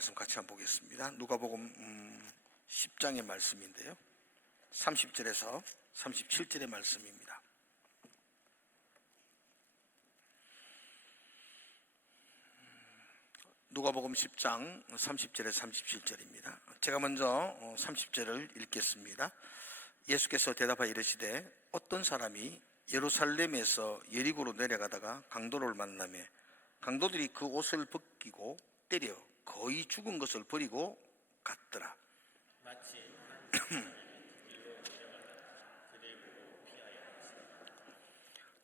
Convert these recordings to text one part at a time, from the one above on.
말씀 같이 한번 보겠습니다. 누가복음 10장의 말씀인데요, 30절에서 37절의 말씀입니다. 누가복음 10장 30절에서 37절입니다. 제가 먼저 30절을 읽겠습니다. 예수께서 대답하여 이르시되 어떤 사람이 예루살렘에서 여리고로 내려가다가 강도를 만나며 강도들이 그 옷을 벗기고 때려 거의 죽은 것을 버리고 갔더라.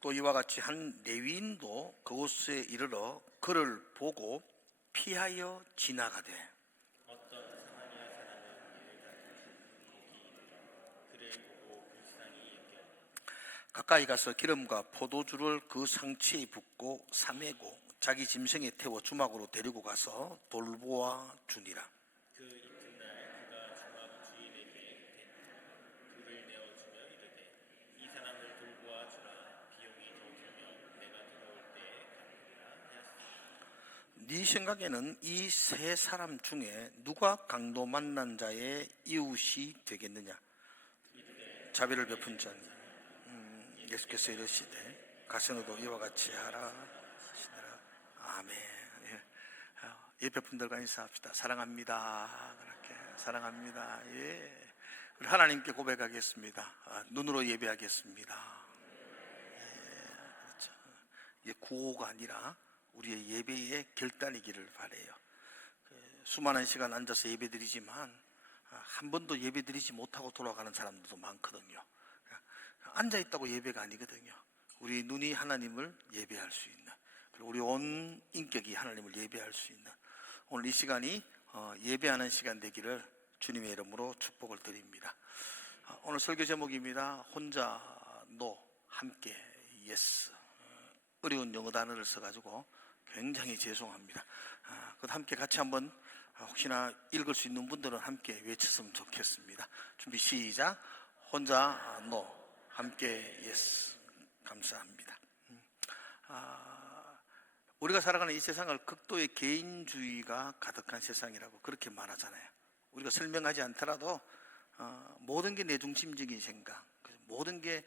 또 이와 같이 한 레위인도 그곳에 이르러 그를 보고 피하여 지나가되 가까이 가서 기름과 포도주를 그 상치에 붓고 사매고 자기 짐승에 태워 주막으로 데리고 가서 돌보아 주니라. 그 이튿날 그가 주막 주인에게 불을 내어주며 이르되 이 사람을 돌보아 주라. 비용이 더 들면 내가 돌아올 때에 갚으리라 하였습니다. 네 생각에는 이 세 사람 중에 누가 강도 만난 자의 이웃이 되겠느냐? 자비를 베푼 자니 예수께서 이르시되 가서너도 이와 같이 하라 하시더라. 아멘. 옆에 분들과 인사합시다. 사랑합니다. 그렇게 사랑합니다. 예. 우리 하나님께 고백하겠습니다. 눈으로 예배하겠습니다. 예, 그렇죠. 이게 구호가 아니라 우리의 예배의 결단이기를 바라요. 수많은 시간 앉아서 예배드리지만 한 번도 예배드리지 못하고 돌아가는 사람들도 많거든요. 앉아있다고 예배가 아니거든요. 우리 눈이 하나님을 예배할 수 있는, 그리고 우리 온 인격이 하나님을 예배할 수 있는 오늘 이 시간이 예배하는 시간 되기를 주님의 이름으로 축복을 드립니다. 오늘 설교 제목입니다. 혼자 노 함께 예스. 어려운 영어 단어를 써가지고 굉장히 죄송합니다. 함께 같이 한번 혹시나 읽을 수 있는 분들은 함께 외쳤으면 좋겠습니다. 준비 시작. 혼자 노 함께 예스. 감사합니다. 우리가 살아가는 이 세상을 극도의 개인주의가 가득한 세상이라고 그렇게 말하잖아요. 우리가 설명하지 않더라도 모든 게 내 중심적인 생각, 모든 게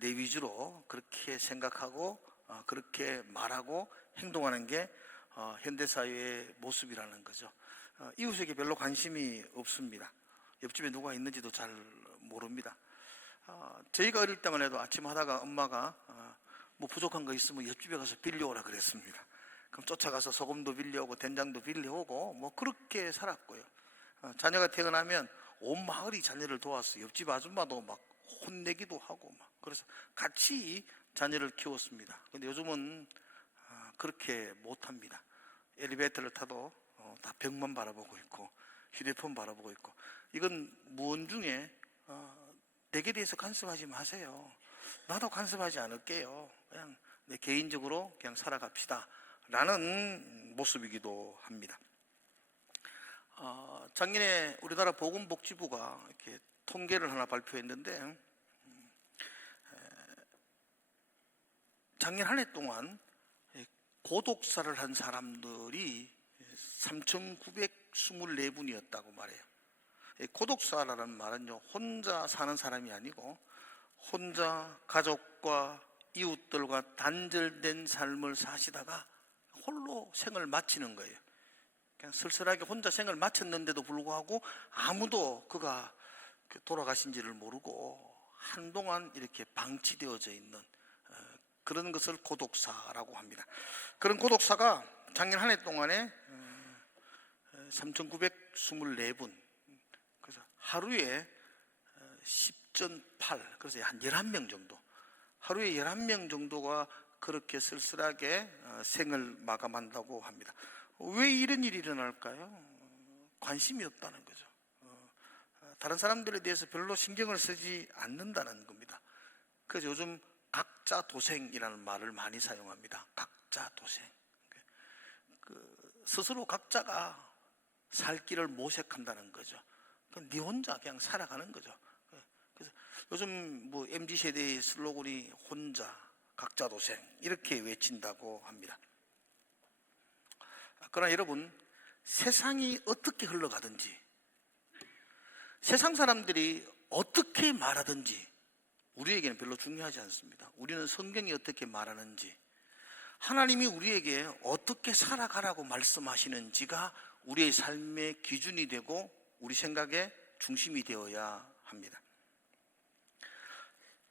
내 위주로 그렇게 생각하고 그렇게 말하고 행동하는 게 현대사회의 모습이라는 거죠. 이웃에게 별로 관심이 없습니다. 옆집에 누가 있는지도 잘 모릅니다. 저희가 어릴 때만 해도 아침 하다가 엄마가 뭐 부족한 거 있으면 옆집에 가서 빌려오라 그랬습니다. 그럼 쫓아가서 소금도 빌려오고 된장도 빌려오고 뭐 그렇게 살았고요. 자녀가 태어나면 온 마을이 자녀를 도왔어요. 옆집 아줌마도 막 혼내기도 하고 막 그래서 같이 자녀를 키웠습니다. 근데 요즘은 그렇게 못합니다. 엘리베이터를 타도 다 벽만 바라보고 있고 휴대폰 바라보고 있고, 이건 무언 중에 내게 대해서 간섭하지 마세요. 나도 간섭하지 않을게요. 그냥 내 개인적으로 그냥 살아갑시다 라는 모습이기도 합니다. 작년에 우리나라 보건복지부가 이렇게 통계를 하나 발표했는데 작년 한 해 동안 고독사를 한 사람들이 3,924분이었다고 말해요. 고독사라는 말은요, 혼자 사는 사람이 아니고 혼자 가족과 이웃들과 단절된 삶을 사시다가 홀로 생을 마치는 거예요. 그냥 쓸쓸하게 혼자 생을 마쳤는데도 불구하고 아무도 그가 돌아가신지를 모르고 한동안 이렇게 방치되어져 있는 그런 것을 고독사라고 합니다. 그런 고독사가 작년 한 해 동안에 3,924분, 그래서 하루에 10.8, 그래서 한 11명 정도, 하루에 11명 정도가 그렇게 쓸쓸하게 생을 마감한다고 합니다. 왜 이런 일이 일어날까요? 관심이 없다는 거죠. 다른 사람들에 대해서 별로 신경을 쓰지 않는다는 겁니다. 그래서 요즘 각자 도생이라는 말을 많이 사용합니다. 각자 도생. 스스로 각자가 살 길을 모색한다는 거죠. 네 혼자 그냥 살아가는 거죠. 그래서 요즘 뭐 MZ세대의 슬로건이 혼자, 각자 도생 이렇게 외친다고 합니다. 그러나 여러분, 세상이 어떻게 흘러가든지, 세상 사람들이 어떻게 말하든지 우리에게는 별로 중요하지 않습니다. 우리는 성경이 어떻게 말하는지, 하나님이 우리에게 어떻게 살아가라고 말씀하시는지가 우리의 삶의 기준이 되고 우리 생각의 중심이 되어야 합니다.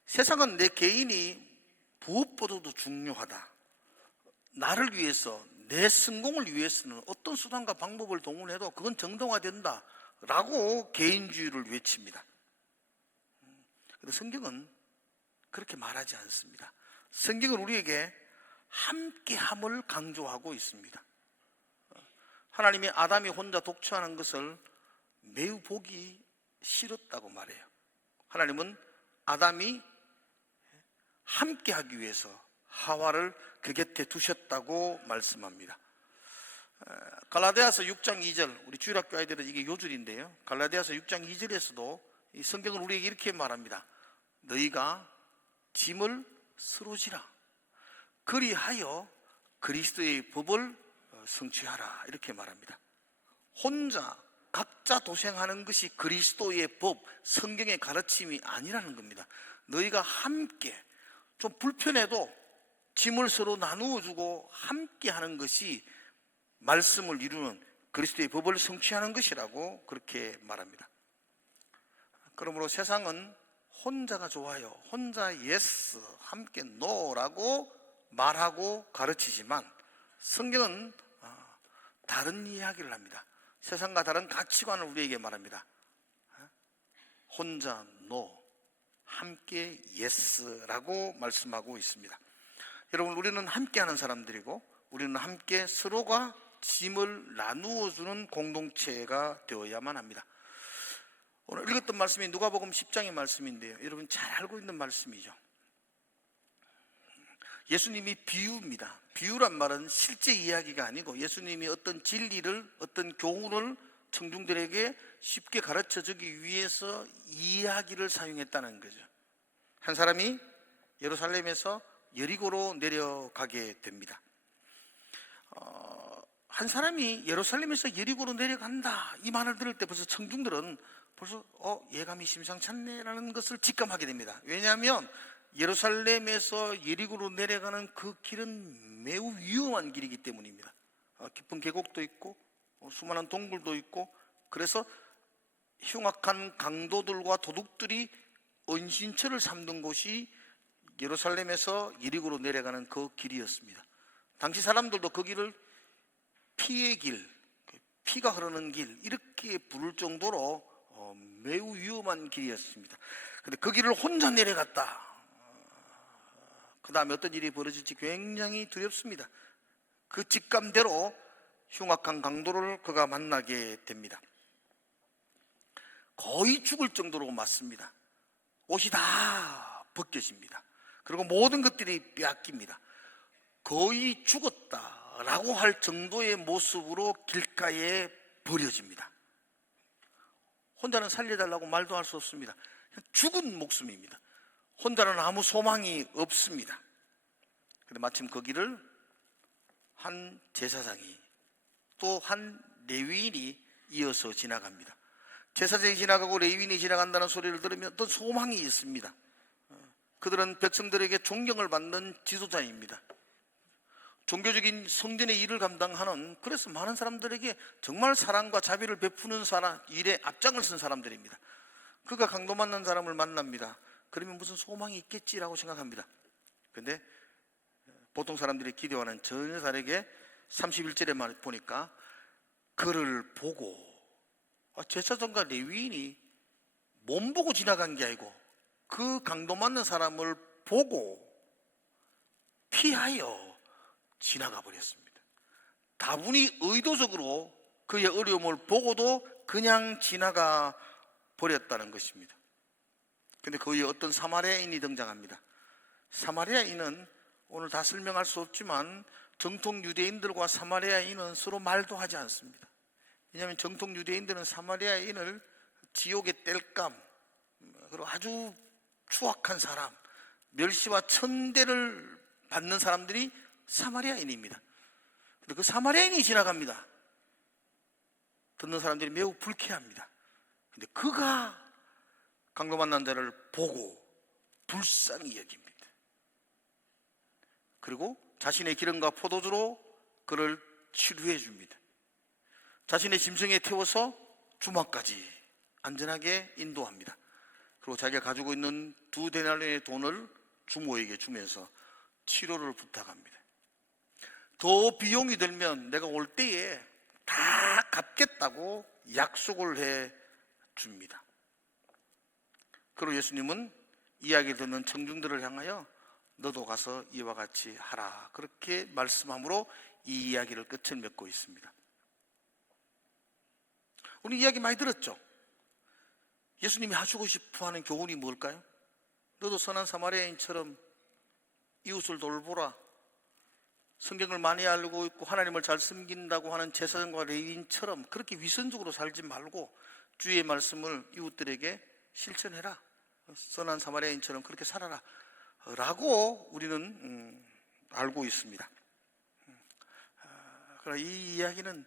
세상은 내 개인이 무엇보다도 중요하다, 나를 위해서, 내 성공을 위해서는 어떤 수단과 방법을 동원해도 그건 정당화된다 라고 개인주의를 외칩니다. 그런데 성경은 그렇게 말하지 않습니다. 성경은 우리에게 함께함을 강조하고 있습니다. 하나님이 아담이 혼자 독처하는 것을 매우 보기 싫었다고 말해요. 하나님은 아담이 함께하기 위해서 하와를 그 곁에 두셨다고 말씀합니다. 갈라디아서 6장 2절, 우리 주일학교 아이들은 이게 요줄인데요, 갈라디아서 6장 2절에서도 이 성경은 우리에게 이렇게 말합니다. 너희가 짐을 서로 지라, 그리하여 그리스도의 법을 성취하라, 이렇게 말합니다. 혼자 각자 도생하는 것이 그리스도의 법, 성경의 가르침이 아니라는 겁니다. 너희가 함께, 좀 불편해도 짐을 서로 나누어 주고 함께 하는 것이 말씀을 이루는 그리스도의 법을 성취하는 것이라고 그렇게 말합니다. 그러므로 세상은 혼자가 좋아요, 혼자 예스, 함께 노라고 말하고 가르치지만 성경은 다른 이야기를 합니다. 세상과 다른 가치관을 우리에게 말합니다. 혼자 노, 함께 예스라고 말씀하고 있습니다. 여러분, 우리는 함께하는 사람들이고 우리는 함께 서로가 짐을 나누어 주는 공동체가 되어야만 합니다. 오늘 읽었던 말씀이 누가복음 10장의 말씀인데요, 여러분 잘 알고 있는 말씀이죠. 예수님이 비유입니다. 비유란 말은 실제 이야기가 아니고 예수님이 어떤 진리를, 어떤 교훈을 청중들에게 쉽게 가르쳐 주기 위해서 이야기를 사용했다는 거죠. 한 사람이 예루살렘에서 여리고로 내려가게 됩니다. 한 사람이 예루살렘에서 여리고로 내려간다, 이 말을 들을 때 벌써 청중들은 벌써 예감이 심상치 않네라는 것을 직감하게 됩니다. 왜냐하면 예루살렘에서 여리고로 내려가는 그 길은 매우 위험한 길이기 때문입니다. 깊은 계곡도 있고 수많은 동굴도 있고, 그래서 흉악한 강도들과 도둑들이 은신처를 삼는 곳이 예루살렘에서 여리고로 내려가는 그 길이었습니다. 당시 사람들도 그 길을 피의 길, 피가 흐르는 길, 이렇게 부를 정도로 매우 위험한 길이었습니다. 그런데 그 길을 혼자 내려갔다. 그 다음에 어떤 일이 벌어질지 굉장히 두렵습니다. 그 직감대로 흉악한 강도를 그가 만나게 됩니다. 거의 죽을 정도로 맞습니다. 옷이 다 벗겨집니다. 그리고 모든 것들이 빼앗깁니다. 거의 죽었다라고 할 정도의 모습으로 길가에 버려집니다. 혼자는 살려달라고 말도 할 수 없습니다. 죽은 목숨입니다. 혼자는 아무 소망이 없습니다. 그런데 마침 그 길을 한 제사장이, 또 한 레위인이 이어서 지나갑니다. 제사장이 지나가고 레위인이 지나간다는 소리를 들으면 어떤 소망이 있습니다. 그들은 백성들에게 존경을 받는 지도자입니다. 종교적인 성전의 일을 감당하는, 그래서 많은 사람들에게 정말 사랑과 자비를 베푸는 사람, 일에 앞장을 쓴 사람들입니다. 그가 강도 만난 사람을 만납니다. 그러면 무슨 소망이 있겠지라고 생각합니다. 그런데 보통 사람들이 기대와는 전혀 다르게 31절에 말 보니까 그를 보고, 제사장과 레위인이 몸 보고 지나간 게 아니고 그 강도 맞는 사람을 보고 피하여 지나가 버렸습니다. 다분히 의도적으로 그의 어려움을 보고도 그냥 지나가 버렸다는 것입니다. 그런데 거기에 어떤 사마리아인이 등장합니다. 사마리아인은 오늘 다 설명할 수 없지만 정통 유대인들과 사마리아인은 서로 말도 하지 않습니다. 왜냐하면 정통 유대인들은 사마리아인을 지옥의 땔감, 그리고 아주 추악한 사람, 멸시와 천대를 받는 사람들이 사마리아인입니다. 근데 그 사마리아인이 지나갑니다. 듣는 사람들이 매우 불쾌합니다. 근데 그가 강도 만난 자를 보고 불쌍히 여깁니다. 그리고 자신의 기름과 포도주로 그를 치료해 줍니다. 자신의 짐승에 태워서 주막까지 안전하게 인도합니다. 그리고 자기가 가지고 있는 2데나리온의 돈을 주모에게 주면서 치료를 부탁합니다. 더 비용이 들면 내가 올 때에 다 갚겠다고 약속을 해 줍니다. 그리고 예수님은 이야기를 듣는 청중들을 향하여 너도 가서 이와 같이 하라, 그렇게 말씀함으로 이 이야기를 끝을 맺고 있습니다. 우리 이야기 많이 들었죠? 예수님이 하시고 싶어하는 교훈이 뭘까요? 너도 선한 사마리아인처럼 이웃을 돌보라. 성경을 많이 알고 있고 하나님을 잘 섬긴다고 하는 제사장과 레위인처럼 그렇게 위선적으로 살지 말고 주의 말씀을 이웃들에게 실천해라. 선한 사마리아인처럼 그렇게 살아라 라고 우리는 알고 있습니다. 그러나 이 이야기는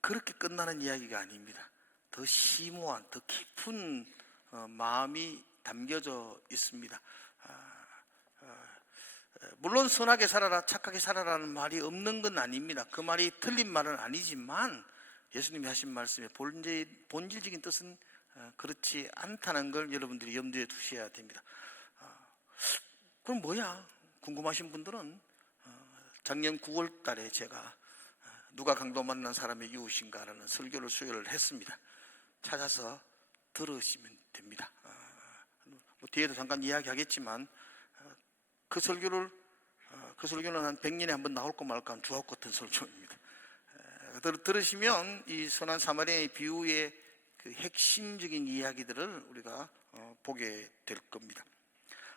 그렇게 끝나는 이야기가 아닙니다. 더 심오한, 더 깊은 마음이 담겨져 있습니다. 물론 선하게 살아라, 착하게 살아라는 말이 없는 건 아닙니다. 그 말이 틀린 말은 아니지만 예수님이 하신 말씀의 본질적인 뜻은 그렇지 않다는 걸 여러분들이 염두에 두셔야 됩니다. 그럼 뭐야? 궁금하신 분들은 작년 9월 달에 제가 누가 강도 만난 사람의 이웃인가라는 설교를 수요를 했습니다. 찾아서 들으시면 됩니다. 뭐 뒤에도 잠깐 이야기하겠지만 그 설교는 한 100년에 한 번 나올까 말까 한 주옥 같은 설교입니다. 들으시면 이 선한 사마리아의 비유의 그 핵심적인 이야기들을 우리가 보게 될 겁니다.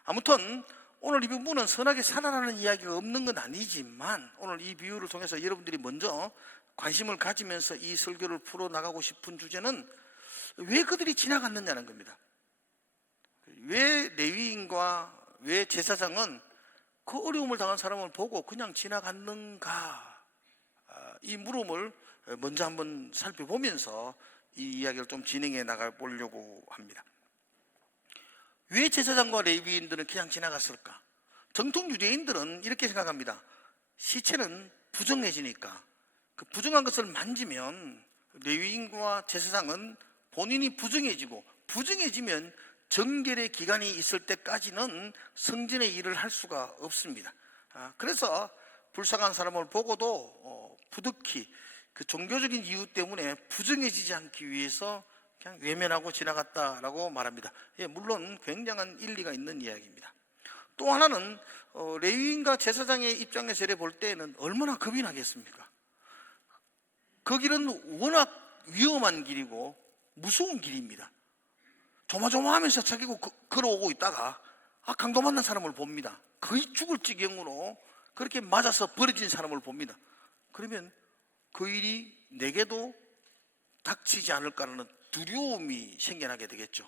아무튼 오늘 이 부분은 선하게 살아라는 이야기가 없는 건 아니지만 오늘 이 비유를 통해서 여러분들이 먼저 관심을 가지면서 이 설교를 풀어나가고 싶은 주제는 왜 그들이 지나갔느냐는 겁니다. 왜 레위인과 왜 제사장은 그 어려움을 당한 사람을 보고 그냥 지나갔는가, 이 물음을 먼저 한번 살펴보면서 이 이야기를 좀 진행해 나가 보려고 합니다. 왜 제사장과 레위인들은 그냥 지나갔을까? 정통 유대인들은 이렇게 생각합니다. 시체는 부정해지니까 그 부정한 것을 만지면 레위인과 제사장은 본인이 부정해지면 정결의 기간이 있을 때까지는 성전의 일을 할 수가 없습니다. 그래서 불쌍한 사람을 보고도 부득이 그 종교적인 이유 때문에 부정해지지 않기 위해서 그냥 외면하고 지나갔다라고 말합니다. 물론 굉장한 일리가 있는 이야기입니다. 또 하나는 레위인과 제사장의 입장에서 볼 때에는 얼마나 겁이 나겠습니까? 그 길은 워낙 위험한 길이고 무서운 길입니다. 조마조마하면서 자기고 걸어오고 있다가 강도 만난 사람을 봅니다. 거의 죽을 지경으로 그렇게 맞아서 버려진 사람을 봅니다. 그러면 그 일이 내게도 닥치지 않을까라는 두려움이 생겨나게 되겠죠.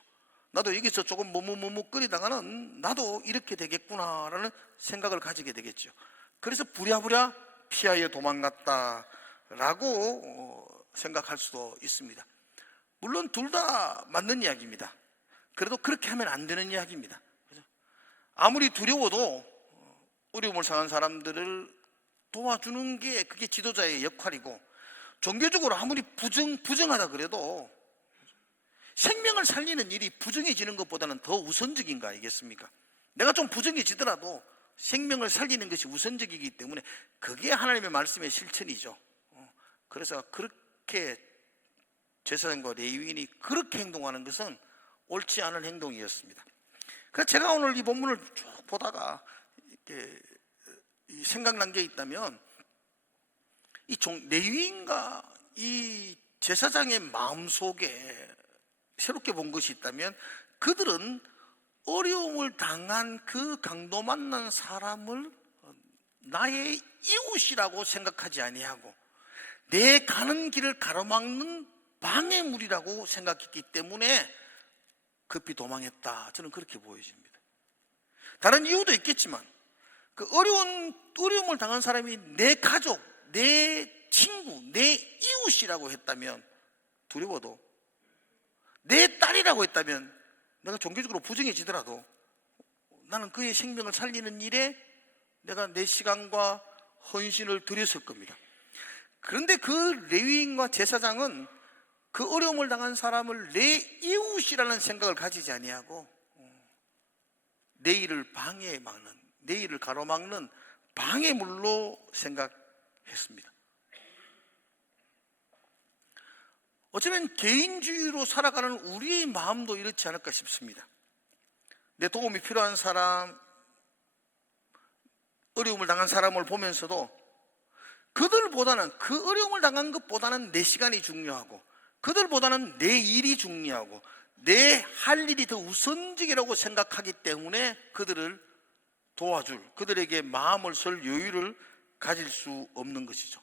나도 여기서 조금 머뭇거리다가는 나도 이렇게 되겠구나라는 생각을 가지게 되겠죠. 그래서 부랴부랴 피하여 도망갔다라고 생각할 수도 있습니다. 물론 둘 다 맞는 이야기입니다. 그래도 그렇게 하면 안 되는 이야기입니다. 아무리 두려워도 어려움을 당한 사람들을 도와주는 게 그게 지도자의 역할이고, 종교적으로 아무리 부정하다 그래도 생명을 살리는 일이 부정해지는 것보다는 더 우선적인 거 아니겠습니까? 내가 좀 부정해지더라도 생명을 살리는 것이 우선적이기 때문에 그게 하나님의 말씀의 실천이죠. 그래서 그렇게 제사장과 레위인이 그렇게 행동하는 것은 옳지 않은 행동이었습니다. 그래서 제가 오늘 이 본문을 쭉 보다가 이렇게 생각난 게 있다면, 이 레위인과 이 제사장의 마음속에 새롭게 본 것이 있다면, 그들은 어려움을 당한 그 강도 만난 사람을 나의 이웃이라고 생각하지 아니하고 내 가는 길을 가로막는 방해물이라고 생각했기 때문에 급히 도망했다. 저는 그렇게 보여집니다. 다른 이유도 있겠지만 그 어려움을 당한 사람이 내 가족, 내 친구, 내 이웃이라고 했다면 두려워도 내 딸이라고 했다면 내가 종교적으로 부정해지더라도 나는 그의 생명을 살리는 일에 내가 내 시간과 헌신을 드렸을 겁니다. 그런데 그 레위인과 제사장은 그 어려움을 당한 사람을 내 이웃이라는 생각을 가지지 아니하고 내 일을 방해막는, 내 일을 가로막는 방해물로 생각했습니다. 어쩌면 개인주의로 살아가는 우리의 마음도 이렇지 않을까 싶습니다. 내 도움이 필요한 사람, 어려움을 당한 사람을 보면서도 그들보다는, 그 어려움을 당한 것보다는 내 시간이 중요하고, 그들보다는 내 일이 중요하고, 내 할 일이 더 우선적이라고 생각하기 때문에 그들을 도와줄, 그들에게 마음을 쓸 여유를 가질 수 없는 것이죠.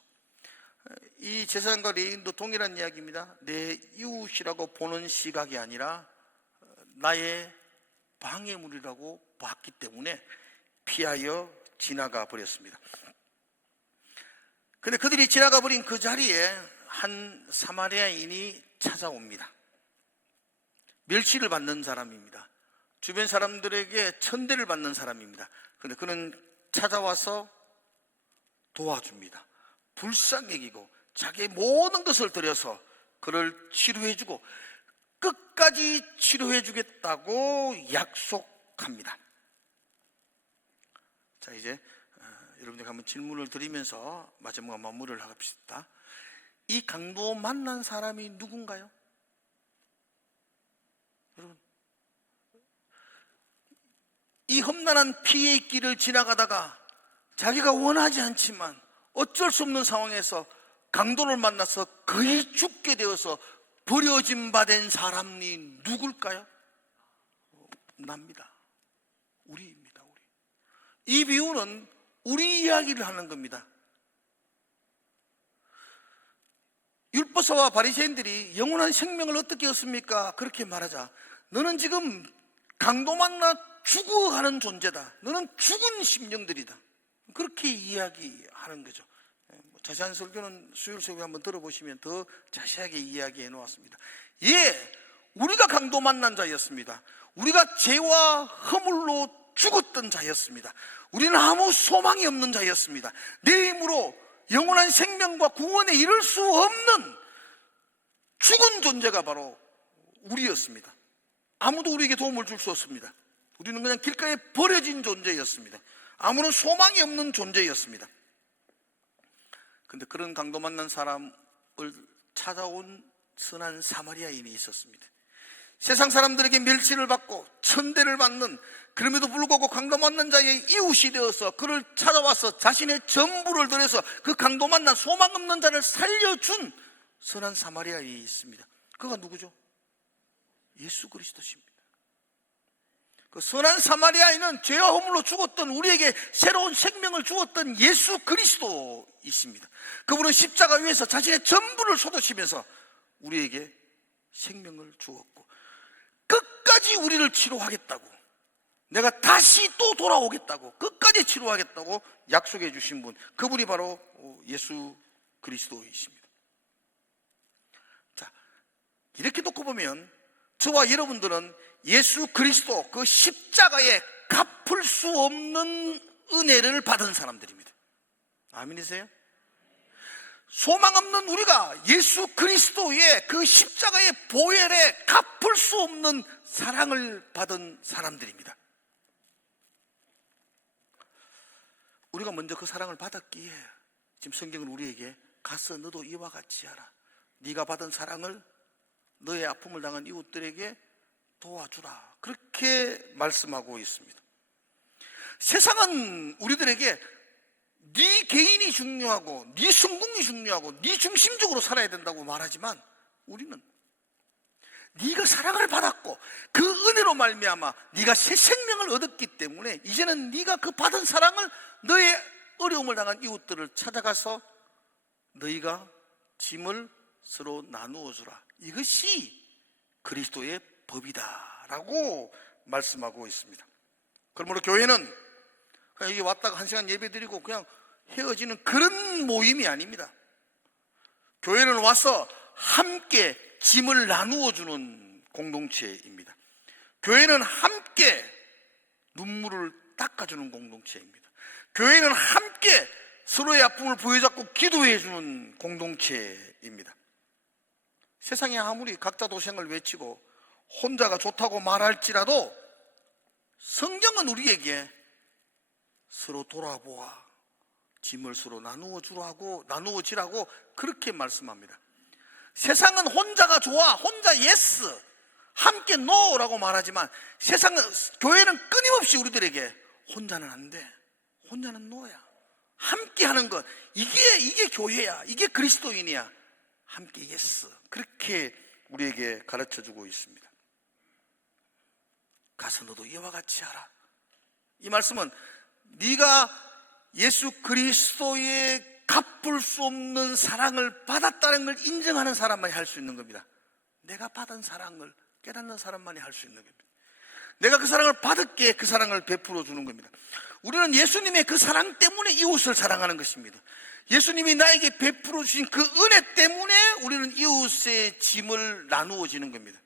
이 제사장과 레위인도 동일한 이야기입니다. 내 이웃이라고 보는 시각이 아니라 나의 방해물이라고 봤기 때문에 피하여 지나가 버렸습니다. 그런데 그들이 지나가 버린 그 자리에 한 사마리아인이 찾아옵니다. 멸시를 받는 사람입니다. 주변 사람들에게 천대를 받는 사람입니다. 그런데 그는 찾아와서 도와줍니다. 불쌍히 여기고 자기의 모든 것을 들여서 그를 치료해주고 끝까지 치료해주겠다고 약속합니다. 자, 이제 여러분들께 한번 질문을 드리면서 마지막 마무리를 합시다. 이 강도 만난 사람이 누군가요? 여러분, 이 험난한 피의 길을 지나가다가 자기가 원하지 않지만 어쩔 수 없는 상황에서 강도를 만나서 거의 죽게 되어서 버려진 바 된 사람이 누굴까요? 납니다. 우리입니다. 우리. 이 비유는 우리 이야기를 하는 겁니다. 율법사와 바리새인들이 영원한 생명을 어떻게 얻습니까? 그렇게 말하자, 너는 지금 강도 만나 죽어가는 존재다. 너는 죽은 심령들이다. 그렇게 이야기하는 거죠. 자세한 설교는 수요일 설교 한번 들어보시면 더 자세하게 이야기해 놓았습니다. 예, 우리가 강도 만난 자였습니다. 우리가 죄와 허물로 죽었던 자였습니다. 우리는 아무 소망이 없는 자였습니다. 내 힘으로 영원한 생명과 구원에 이를 수 없는 죽은 존재가 바로 우리였습니다. 아무도 우리에게 도움을 줄 수 없습니다. 우리는 그냥 길가에 버려진 존재였습니다. 아무런 소망이 없는 존재였습니다. 그런데 그런 강도 만난 사람을 찾아온 선한 사마리아인이 있었습니다. 세상 사람들에게 멸시를 받고 천대를 받는, 그럼에도 불구하고 강도 만난 자의 이웃이 되어서 그를 찾아와서 자신의 전부를 들여서 그 강도 만난 소망 없는 자를 살려준 선한 사마리아인이 있습니다. 그가 누구죠? 예수 그리스도십니다. 그 선한 사마리아인은 죄와 허물로 죽었던 우리에게 새로운 생명을 주었던 예수 그리스도이십니다. 그분은 십자가 위에서 자신의 전부를 쏟으시면서 우리에게 생명을 주었고 끝까지 우리를 치료하겠다고, 내가 다시 또 돌아오겠다고, 끝까지 치료하겠다고 약속해 주신 분, 그분이 바로 예수 그리스도이십니다. 자, 이렇게 놓고 보면 저와 여러분들은 예수 그리스도 그 십자가에 갚을 수 없는 은혜를 받은 사람들입니다. 아멘이세요? 소망 없는 우리가 예수 그리스도의 그 십자가의 보혈에 갚을 수 없는 사랑을 받은 사람들입니다. 우리가 먼저 그 사랑을 받았기에 지금 성경은 우리에게 가서 너도 이와 같이 하라. 네가 받은 사랑을 너의 아픔을 당한 이웃들에게 도와주라. 그렇게 말씀하고 있습니다. 세상은 우리들에게 네 개인이 중요하고 네 성공이 중요하고 네 중심적으로 살아야 된다고 말하지만 우리는 네가 사랑을 받았고 그 은혜로 말미암아 네가 새 생명을 얻었기 때문에 이제는 네가 그 받은 사랑을 너의 어려움을 당한 이웃들을 찾아가서 너희가 짐을 서로 나누어 주라. 이것이 그리스도의 법이다라고 말씀하고 있습니다. 그러므로 교회는 그냥 여기 왔다가 1시간 예배 드리고 그냥 헤어지는 그런 모임이 아닙니다. 교회는 와서 함께 짐을 나누어 주는 공동체입니다. 교회는 함께 눈물을 닦아주는 공동체입니다. 교회는 함께 서로의 아픔을 부여잡고 기도해 주는 공동체입니다. 세상에 아무리 각자 도생을 외치고 혼자가 좋다고 말할지라도 성경은 우리에게 서로 돌아보아 짐을 서로 나누어 지라고 그렇게 말씀합니다. 세상은 혼자가 좋아, 혼자 예스, 함께 노라고 말하지만 교회는 끊임없이 우리들에게 혼자는 안 돼, 혼자는 노야, 함께 하는 것, 이게 교회야, 이게 그리스도인이야, 함께 예스, 그렇게 우리에게 가르쳐주고 있습니다. 가서 너도 이와 같이 하라. 이 말씀은 네가 예수 그리스도의 갚을 수 없는 사랑을 받았다는 걸 인정하는 사람만이 할 수 있는 겁니다. 내가 받은 사랑을 깨닫는 사람만이 할 수 있는 겁니다. 내가 그 사랑을 받을게 그 사랑을 베풀어 주는 겁니다. 우리는 예수님의 그 사랑 때문에 이웃을 사랑하는 것입니다. 예수님이 나에게 베풀어 주신 그 은혜 때문에 우리는 이웃의 짐을 나누어지는 겁니다.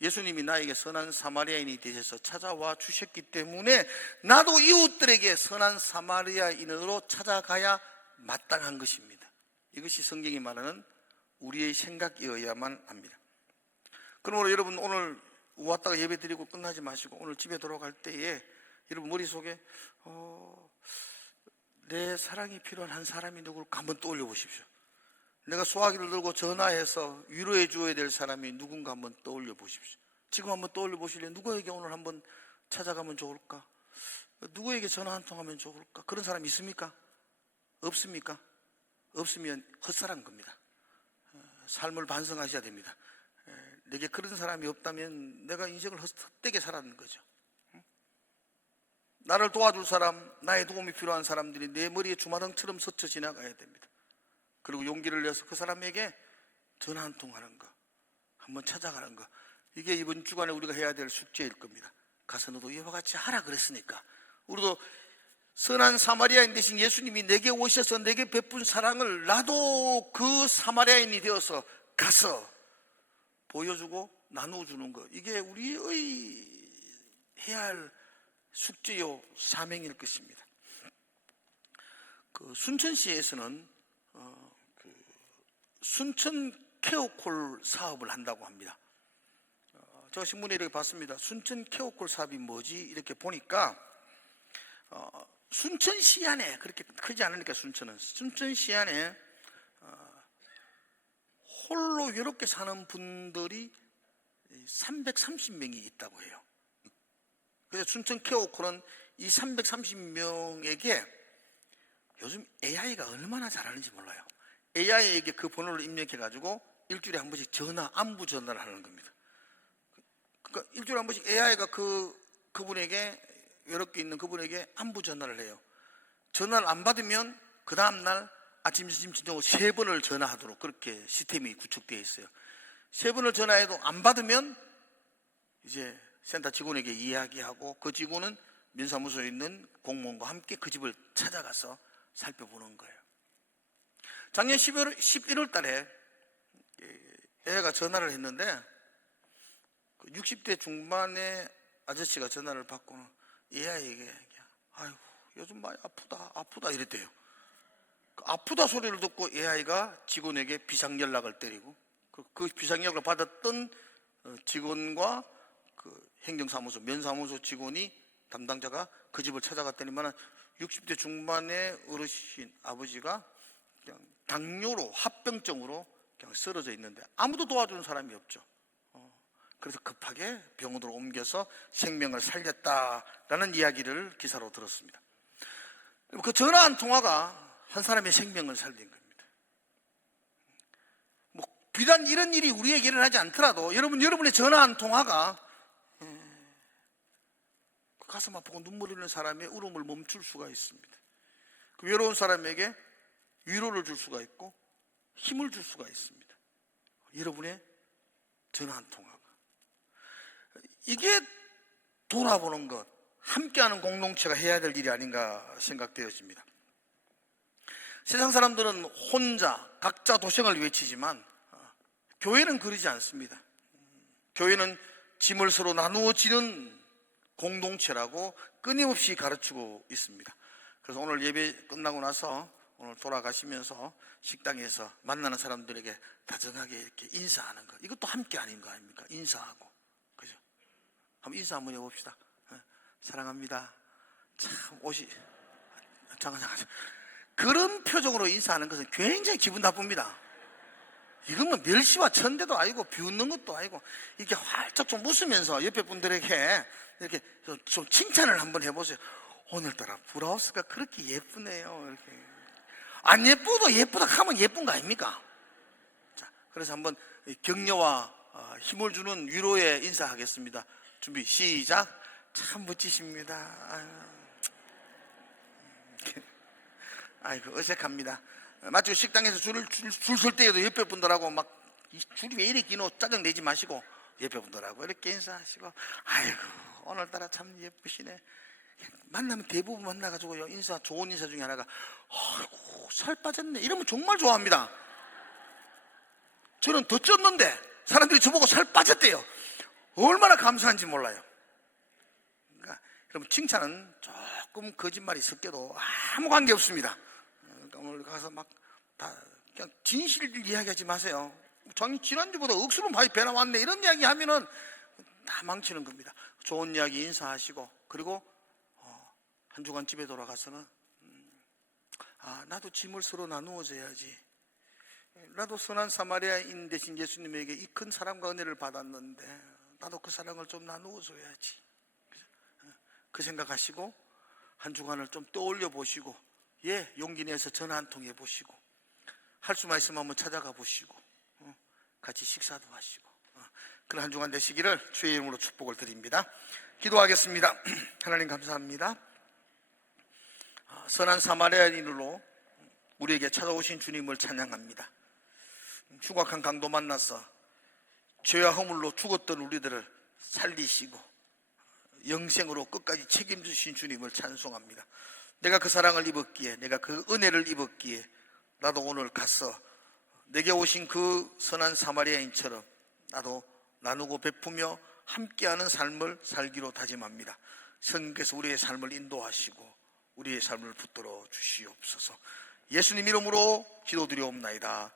예수님이 나에게 선한 사마리아인이 되셔서 찾아와 주셨기 때문에 나도 이웃들에게 선한 사마리아인으로 찾아가야 마땅한 것입니다. 이것이 성경이 말하는 우리의 생각이어야만 합니다. 그러므로 여러분, 오늘 왔다가 예배 드리고 끝나지 마시고 오늘 집에 돌아갈 때에 여러분 머릿속에 내 사랑이 필요한 한 사람이 누굴까 한번 떠올려 보십시오. 내가 소화기를 들고 전화해서 위로해 주어야 될 사람이 누군가 한번 떠올려 보십시오. 지금 한번 떠올려 보실래요? 누구에게 오늘 한번 찾아가면 좋을까? 누구에게 전화 한 통 하면 좋을까? 그런 사람 있습니까? 없습니까? 없으면 헛살한 겁니다. 삶을 반성하셔야 됩니다. 내게 그런 사람이 없다면 내가 인생을 헛되게 살았는 거죠. 나를 도와줄 사람, 나의 도움이 필요한 사람들이 내 머리에 주마등처럼 스쳐 지나가야 됩니다. 그리고 용기를 내서 그 사람에게 전화 한 통 하는 거, 한번 찾아가는 거, 이게 이번 주간에 우리가 해야 될 숙제일 겁니다. 가서 너도 이와 같이 하라 그랬으니까 우리도 선한 사마리아인 대신 예수님이 내게 오셔서 내게 베푼 사랑을 나도 그 사마리아인이 되어서 가서 보여주고 나누어주는 것, 이게 우리의 해야 할 숙제요 사명일 것입니다. 그 순천시에서는 순천 케어콜 사업을 한다고 합니다. 제가 신문에 이렇게 봤습니다. 순천 케어콜 사업이 뭐지? 이렇게 보니까 순천시 안에, 그렇게 크지 않으니까 순천시 안에 홀로 외롭게 사는 분들이 330명이 있다고 해요. 그래서 순천 케어콜은 이 330명에게 요즘 AI가 얼마나 잘하는지 몰라요. AI에게 그 번호를 입력해가지고 일주일에 한 번씩 안부 전화를 하는 겁니다. 그러니까 일주일에 한 번씩 AI가 그분에게, 외롭게 있는 그분에게 안부 전화를 해요. 전화를 안 받으면 그 다음날 아침, 점심, 저녁 3번을 전화하도록 그렇게 시스템이 구축되어 있어요. 3번을 전화해도 안 받으면 이제 센터 직원에게 이야기하고 그 직원은 면사무소에 있는 공무원과 함께 그 집을 찾아가서 살펴보는 거예요. 작년 11월 달에 애가 전화를 했는데 60대 중반의 아저씨가 전화를 받고는 AI에게 아이고 요즘 많이 아프다 이랬대요. 아프다 소리를 듣고 AI가 직원에게 비상연락을 때리고 그 비상연락을 받았던 직원과 그 행정사무소, 면사무소 직원이 담당자가 그 집을 찾아갔더니만 60대 중반의 어르신 아버지가 그냥 당뇨로 합병증으로 그냥 쓰러져 있는데 아무도 도와주는 사람이 없죠. 그래서 급하게 병원으로 옮겨서 생명을 살렸다라는 이야기를 기사로 들었습니다. 그 전화 한 통화가 한 사람의 생명을 살린 겁니다. 뭐 비단 이런 일이 우리에게 일어나지 않더라도 여러분의 전화 한 통화가 가슴 아프고 눈물 흘리는 사람의 울음을 멈출 수가 있습니다. 그 외로운 사람에게 위로를 줄 수가 있고 힘을 줄 수가 있습니다. 여러분의 전화 한 통화가, 이게 돌아보는 것, 함께하는 공동체가 해야 될 일이 아닌가 생각되어집니다. 세상 사람들은 혼자 각자 도생을 외치지만 교회는 그러지 않습니다. 교회는 짐을 서로 나누어지는 공동체라고 끊임없이 가르치고 있습니다. 그래서 오늘 예배 끝나고 나서 오늘 돌아가시면서 식당에서 만나는 사람들에게 다정하게 이렇게 인사하는 것, 이것도 함께 아닌 거 아닙니까? 인사하고, 그죠? 한번 인사 한번 해봅시다. 사랑합니다. 참 옷이 잠깐 그런 표정으로 인사하는 것은 굉장히 기분 나쁩니다. 이건 뭐 멸시와 천대도 아니고 비웃는 것도 아니고, 이렇게 활짝 좀 웃으면서 옆에 분들에게 이렇게 좀 칭찬을 한번 해보세요. 오늘따라 브라우스가 그렇게 예쁘네요. 이렇게 안 예뻐도 예쁘다 하면 예쁜 거 아닙니까? 자, 그래서 한번 격려와 힘을 주는 위로의 인사하겠습니다. 준비 시작. 참 멋지십니다. 아이고 어색합니다. 마치 식당에서 줄 설 때에도 옆에 분들하고 막 줄이 왜 이렇게 기노 짜증 내지 마시고 옆에 분들하고 이렇게 인사하시고, 아이고 오늘따라 참 예쁘시네. 만나면 대부분 만나가지고 인사, 좋은 인사 중에 하나가 아이고 살 빠졌네, 이러면 정말 좋아합니다. 저는 더 쪘는데 사람들이 저보고 살 빠졌대요. 얼마나 감사한지 몰라요. 그러니까 여러분, 칭찬은 조금 거짓말이 섞여도 아무 관계 없습니다. 그러니까 오늘 가서 막 다 그냥 진실을 이야기하지 마세요. 지난주보다 억수로 많이 배나 왔네, 이런 이야기 하면은 다 망치는 겁니다. 좋은 이야기 인사하시고, 그리고 한 주간 집에 돌아가서는 나도 짐을 서로 나누어줘야지. 나도 선한 사마리아인 대신 예수님에게 이 큰 사랑과 은혜를 받았는데 나도 그 사랑을 좀 나누어줘야지. 그 생각하시고 한 주간을 좀 떠올려 보시고, 용기 내서 전화 한 통 해보시고, 할 수만 있으면 한번 찾아가 보시고, 같이 식사도 하시고, 그런 한 주간 되시기를 주의 이름으로 축복을 드립니다. 기도하겠습니다. 하나님 감사합니다. 선한 사마리아인으로 우리에게 찾아오신 주님을 찬양합니다. 흉악한 강도 만나서 죄와 허물로 죽었던 우리들을 살리시고 영생으로 끝까지 책임지신 주님을 찬송합니다. 내가 그 사랑을 입었기에, 내가 그 은혜를 입었기에 나도 오늘 가서 내게 오신 그 선한 사마리아인처럼 나도 나누고 베푸며 함께하는 삶을 살기로 다짐합니다. 성령께서 우리의 삶을 인도하시고 우리의 삶을 붙들어 주시옵소서. 예수님 이름으로 기도드리옵나이다.